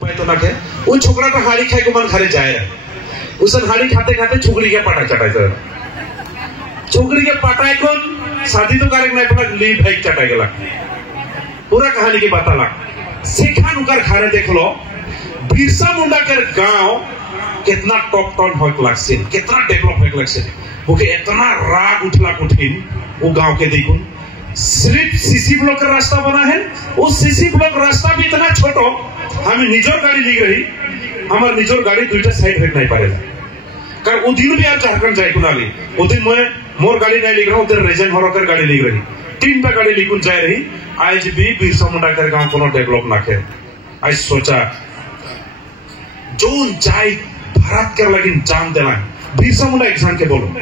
तो ना के वो छोकरा तो हाड़ी खाए को मन घरे जाए रहा उसन हाड़ी खाते खाते छोकरी के पटा चटाई कर छोकरी के पटाई कौन शादी तो करे नहीं पड़ा ली भाई चटाई गला पूरा कहानी की पता लग सेखा नुकर खारे देख लो बिरसा मुंडा के गांव कितना टॉप टॉप होक लगसे कितना डेवलप होक लगसे ओके इतना राग उठला कुठिन वो गांव के देखो सिर्फ सीसी ब्लॉक का रास्ता बना है वो सीसी ब्लॉक रास्ता भी इतना छोटो हमें निजोर गाड़ी ली रही हमार निजोर गाड़ी दुईटा साइड हेट नहीं पारेगा कारण वो दिन भी यार झारखंड जाए कुनाली वो दिन मैं मोर गाड़ी नहीं लिख रहा उधर रेजन हरोकर गाड़ी लिख रही तीन पे गाड़ी लिखुन जाए रही आज भी बिरसा मुंडा कर गांव कोनो डेवलप ना के आज सोचा जोन जाए भारत के लगिन जान देना बिरसा मुंडा एग्जाम के बोलो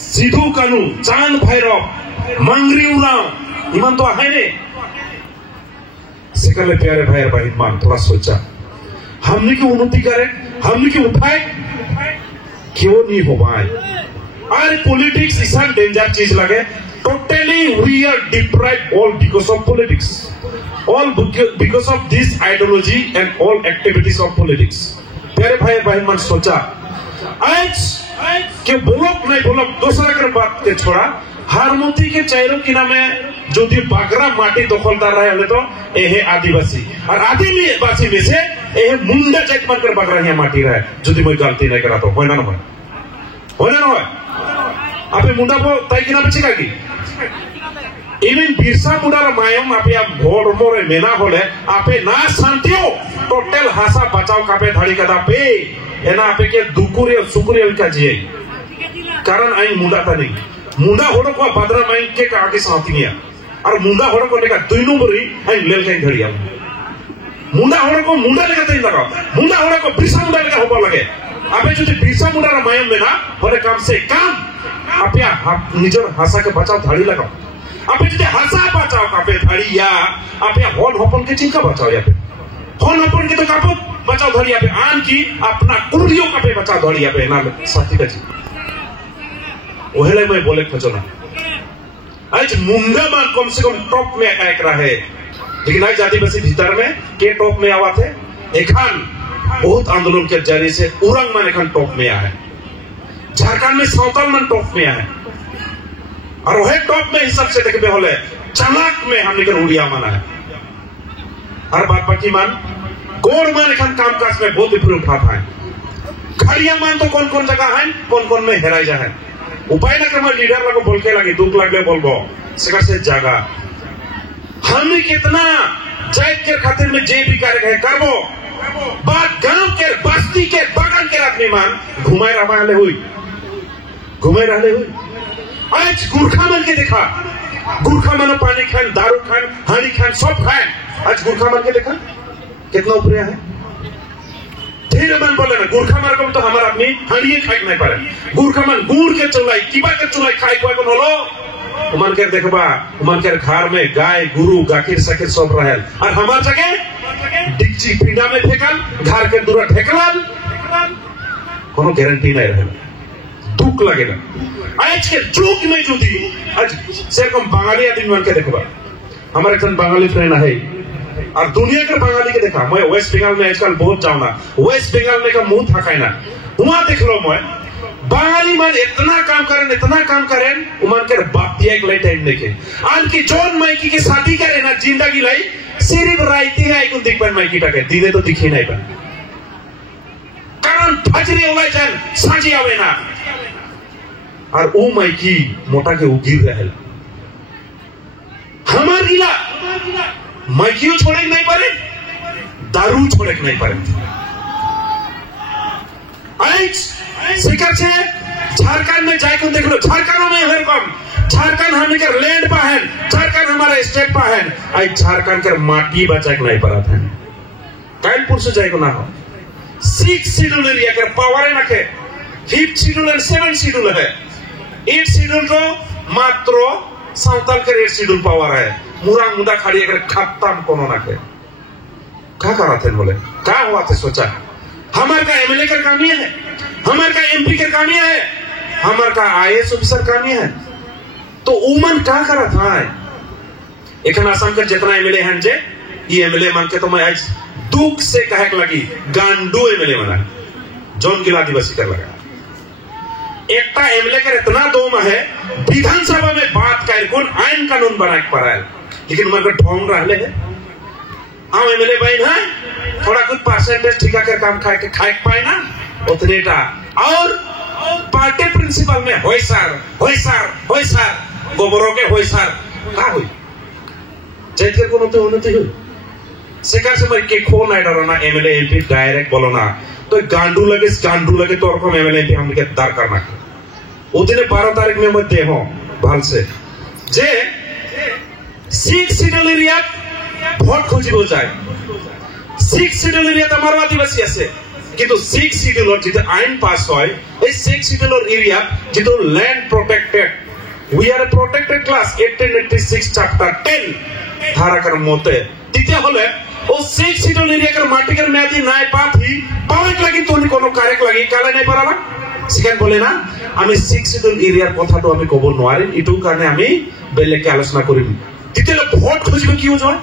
सिद्धू कानू चांद भैरव मंगरी उराव इमान तो है ने सिकले प्यारे भाई भाई मान थोड़ा सोचा हमने की उन्नति करे हमने की उठाए क्यों नहीं हो पाए अरे पॉलिटिक्स इज अ डेंजर चीज लगे totally we are deprived all because of politics all because of this ideology and all activities of politics प्यारे भाई भाई मान सोचा आज के बोलक नहीं बोलक दूसरा कर बात के छोड़ा हारमती के चारों किना में जो दी बागरा माटी दखलदार रहे तो एहे आदिवासी और आदिवासी में से एहे मुंडा जात मन कर बागरा यहाँ माटी रहे जो दी मैं गलती नहीं करा तो होय ना होय आपे मुंडा को ताई किना बचेगा की इवन बिरसा मुंडा मायम आपे आप भोर मोरे मेना होले आपे ना शांतियो टोटल हासा बचाव कापे धाड़ी कदा पे एना आपे के दुकुरे सुकुरे का जिए कारण आई मुंडा था नहीं मुंडा होड़ो को बादरा माइन के आगे साथिया और मुंडा होड़ो को लेकर दुई नंबरी आई लेल कहीं घड़िया मुंडा होड़ो को मुंडा लेकर तई लगाओ मुंडा होड़ो को बिरसा मुंडा लेकर होबा लगे आपे जो बिरसा मुंडा रा मायम में ना होरे काम से काम आपे आप निजर हासा के बचाव धाड़ी लगाओ आपे जो हासा बचाव कापे धाड़ी या आपे होन होपन के चिंका बचाओ या पे होन होपन के तो कापो बचाव धाड़ी या पे आन की अपना कुड़ियों कापे बचाव धाड़ी या पे ना साथी का जी ओहेले मैं बोले खचोना आज मुंडा मान कम से कम टॉप में एक रहा है लेकिन आज आदिवासी भीतर में के टॉप में आवा थे एखान बहुत आंदोलन के जारी से उरंग मान एखान टॉप में आया है झारखंड में सावताल मान टॉप में आया है और वह टॉप में हिसाब से देखते होले चनाक में हमने कर उड़िया माना है हर बात बाकी मान गोड़ मान एखान कामकाज में बहुत विफल उठाता है घड़िया मान तो कौन कौन जगह है कौन कौन में हेराई जा है उपाय ना कर लीडर लगो बोल के लगे दुख लगले बोलबो सकर से जगह हम कितना जात के खातिर में जे भी कार्य है करबो बात गांव के बस्ती के बगल के आदमी मान घुमाए रहले हुई आज गुरखा मन के देखा गुरखा मन पानी खान दारू खान हाड़ी खान सब खाए आज गुरखा मन के देखा कितना ऊपर है धीरे मन बोले ना गुरखा मार को तो हमारा आदमी हाड़िए खाई नहीं पारे गुरखा मन गुड़ के चुलाई किबा के चुलाई खाई कोई कौन होलो उमन के देखबा उमन के घर में गाय गुरु गाखिर सखिर सब रहल और हमार जगह डिक्ची पीड़ा में फेकल घर के दूर ढेकल कोनो गारंटी नहीं रहल दुख लगेगा आज के जुग में जो दी आज सेरकम बंगाली आदमी मन के देखबा हमारे एक बंगाली फ्रेंड है और दुनिया के बंगाली के देखा मैं वेस्ट बंगाल में आजकल बहुत जाऊंगा वेस्ट बंगाल में का मुंह थकाई ना वहां देख लो मैं बंगाली मन इतना काम करें उमन के बाप दिया एक लाइट टाइम देखे आन की जॉन माइकी के शादी करे ना जिंदगी लाई सिर्फ राइती है एक देख पर माइकी टके दिने तो दिखे नहीं पर कारण फजरी होगा जान साजी आवे ना और वो माइकी मोटा के उगिर रहल हमार इला माइकियो छोड़े नहीं पारे दारू छोड़े नहीं पारे आज शिकर से झारखंड में जाए देख लो झारखंड में वेलकम झारखंड हमें के लैंड पा है झारखंड हमारा स्टेट पा है आज झारखंड के माटी बचा के नहीं पड़ा था कानपुर से जाए को ना हो 6 शेड्यूल एरिया के पावर है ना के 5th शेड्यूल और 7th शेड्यूल है 8th शेड्यूल तो मात्र सावताल के 8th शेड्यूल पावर है मुरा मुंडा खाड़ी अगर खत्म कोनो ना के क्या करा थे बोले क्या हुआ थे सोचा हमारे का एमएलए का काम है हमारे का एमपी का काम है हमारे का आईएएस ऑफिसर काम है तो उमन क्या करा था एक असम के जितना एमएलए हैं जे ये एमएलए मान के तो मैं आज दुख से कहक लगी गांडू एमएलए बना जौन गिला आदिवासी कर लगा एक एमएलए का इतना दम है विधानसभा में बात कर कौन आईन कानून बना के पड़ा है लेकिन मगर ढोंग रहे हैं हम एमएलए बहन है थोड़ा कुछ परसेंटेज ठिका कर काम खाए पाए ना उतने और पार्टी प्रिंसिपल में होय सर गोबरों के होय सर का हुई जैत के कोनो तो उन्नति हुई सेकार से मैं के खो ना डरना एमएलए एमपी डायरेक्ट बोलो ना तो गांडू लगे तो और एमएलए एमपी हम के दार करना उतने 12 तारीख में मत देखो भाल से जे 6 सीटल एरिया ভোট খুঁজিব যায় 6 সিডুল এরিয়া আমার আদিবাসী আছে কিন্তু 6 সিডুলৰ যেটা আইন পাস হয় এই 6 সিডুলৰ এরিয়া যেটো land protected we are A protected class 1886 chapter 10 ধারাকার মতে তৃতীয় হলে ও 6 সিডুল এরিয়ার মাটিকার মেয়াদি নাই পাথি পাওয়ার লাগি তোনি কোনো কারেক লাগি কালে নাই পারালা সেখানে বলে না আমি 6 সিডুল এরিয়ার কথা তো আমি কব নোৱাৰিম ইটো কাৰণে আমি বেলেগকে আলোচনা কৰিম তৃতীয় ভোট খুঁজিব কি হয়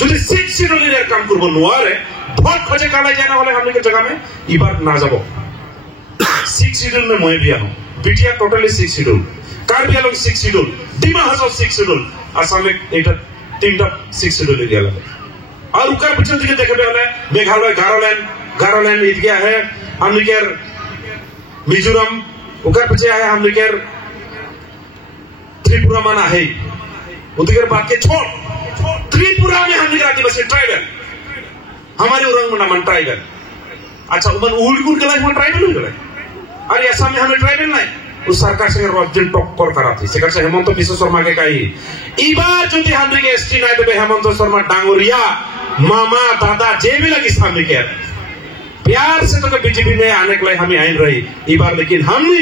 যদি 6 সিডুল এরিয়ার কাম করব নোৱাৰে ভোট খোঁজে কালে জানা হলে हमने के जगह में इबार ना যাব 6 সিডুল में মই বিয়া হম বিটিয়া totally 6 schedule Karbi Anglong 6 schedule Dima Hasao 6 schedule আসামে এটা তিনটা 6 সিডুল এরিয়া লাগে और उकर पिछन दिखे देखे हले मेघालय गारोलैंड इत गया है हमने के मिजोरम उकर पीछे आया हमने के त्रिपुरा माना है उधर बात के छोड़ त्रिपुरा में हमने के आदिवासी ट्राइबल हमारे उरंग मन ट्राइबल अच्छा उमन उलगुर के लाइफ में ट्राइबल हो गए और असम में हमें ट्राइबल नहीं उस सरकार से रोजन टक्कर करा थी सेकर से हेमंत बिश्व शर्मा के कही इबार যদি हमने के एसटी নাই দেবে हेमंत शर्मा डांगोरिया मामा दादा जे भी लगी सामने के प्यार से तो बीजेपी में आने के लिए हमें आइन रही इबार लेकिन हमने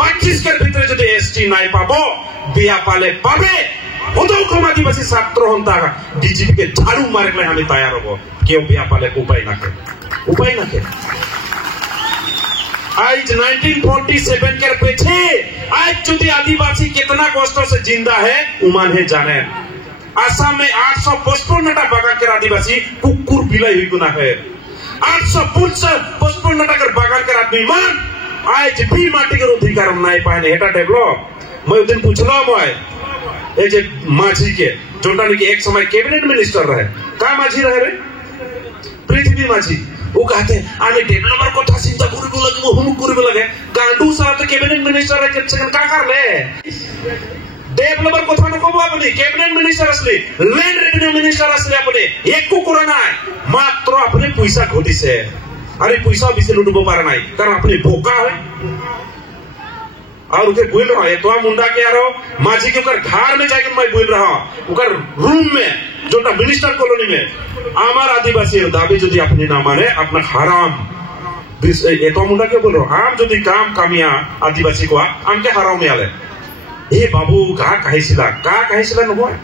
25 के भीतर जो एसटी নাই পাবো बिया पाले पाबे उदो को आदिवासी छात्र होता बीजेपी के झाड़ू मारे के लिए हमें तैयार हो क्यों बिया पाले उपाय ना के आज 1947 के पीछे आज जो आदिवासी कितना कष्टों से जिंदा है उमान है जाने आसाम में 855 बागान के आदिवासी कुकुर बिलाई हुई गुना है 855 बागान के आदमी मान आज भी माटी के अधिकार नहीं पाए हेटा डेवलप मैं उस दिन पूछला मैं ये जे माझी के जोटा ने एक समय कैबिनेट मिनिस्टर रहे का माझी रहे रे पृथ्वी माझी वो कहते आने डेवलपर को था चिंता करिबो लगे हम करिबो लगे गांडू सा तो कैबिनेट मिनिस्टर है सेकंड का कर ले डेवलपर को था न को अपने कैबिनेट मिनिस्टर असले लैंड रेवेन्यू मिनिस्टर असले अपने एक को कोरोना मात्र अपने पैसा घोटी से अरे पैसा भी से लुटबो पारा नहीं कारण अपने भोका है और उके बोल रहा है तो मुंडा के यारो माझी के ऊपर घर में जाके मैं बोल रहा उकर रूम में जोटा मिनिस्टर कॉलोनी में आमार आदिवासी दाबी যদি আপনি না মানে আপনার হারাম এত মুন্ডা কে বল रहा आम যদি काम कामिया आदिवासी को আমকে হারাম মেলে ए बाबू का कहिसिला নহয়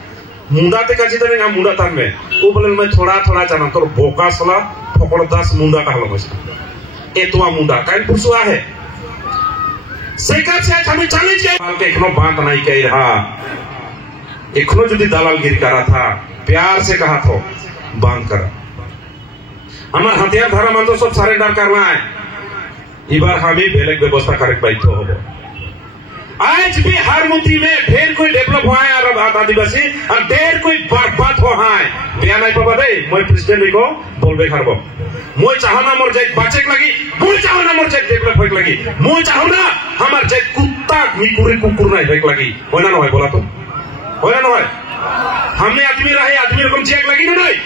मुंडा ते का जितने का मुंडा तान में वो बोले मैं थोड़ा जाना तो बोका सला फकड़ दास मुंडा का हलो मस ए तो मुंडा काई पुरसुआ है सेकर से हमें चैलेंज है के एखनो बात नहीं कह रहा एखनो যদি দালালগিরি करा था प्यार से कहा तो बांध कर हमार हथियार धारा मान तो सब सरेंडर करना है इबार हमें बेलेग व्यवस्था करे बाध्य हो आज भी हारमती में ढेर कोई डेवलप हुआ है और आदिवासी और ढेर कोई बर्बाद हो है बिया नहीं पाबा दे मैं प्रेसिडेंट को बोलबे करबो মই चाहो ना मोर जाय बाचेक लगी মই चाहो ना मोर जाय डेवलप होइक लगी মই चाहो ना हमार जाय कुत्ता मिकुरी कुकुर नहीं होइक लगी होना न होय बोला तो होना न होय हमने आदमी रहे आदमी रकम चेक लगी ना नहीं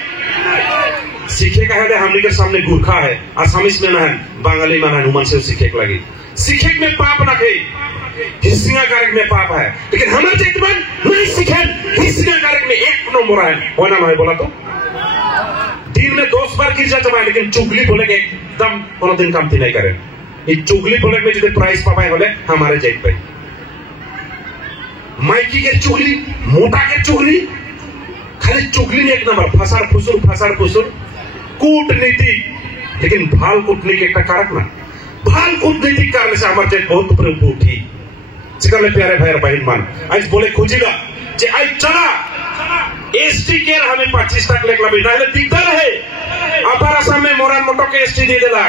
सीखे का है हमने के सामने गुरखा है आसामीस में ना है बंगाली में ना नुमान से सीखे लगी सीखे में पाप ना के हिस्सिंगा कारक में पाप है लेकिन हमारे जैतमन नहीं सीखे हिस्सिंगा कारक में एक नंबर है होना ना है बोला तो दिन में 10 बार गिर जाता है लेकिन चुगली बोले एकदम कोनो दिन काम नहीं करे ये चुगली बोले में जो प्राइस पाए होले हमारे जैत भाई माइकी के चुगली मोटा के चुगली खाली चुगली ने एक नंबर फसार फुसुर कूटनीति लेकिन भाल कूटनीति एक कारक ना भाल कूटनीति कारण से हमारे जैत बहुत ऊपर उठी सिकरले प्यारे भाई बहन मान आज बोले खोजिगा जे आज चला एसटी के हमें 25 तक लेकर भी ना दिखता रहे अपर असम में मोरान मोटो के एसटी दे देला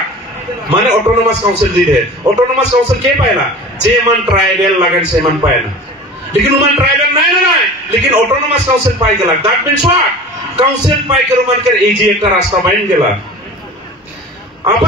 माने ऑटोनोमस काउंसिल दी है ऑटोनोमस काउंसिल के पाएला जे मन ट्राइबल लगन से मन पाएला लेकिन उमन ट्राइबल नहीं ना लेकिन ऑटोनोमस काउंसिल पाई गेला दैट मींस व्हाट काउंसिल पाई कर उमन कर एजी एक रास्ता बन गेला अब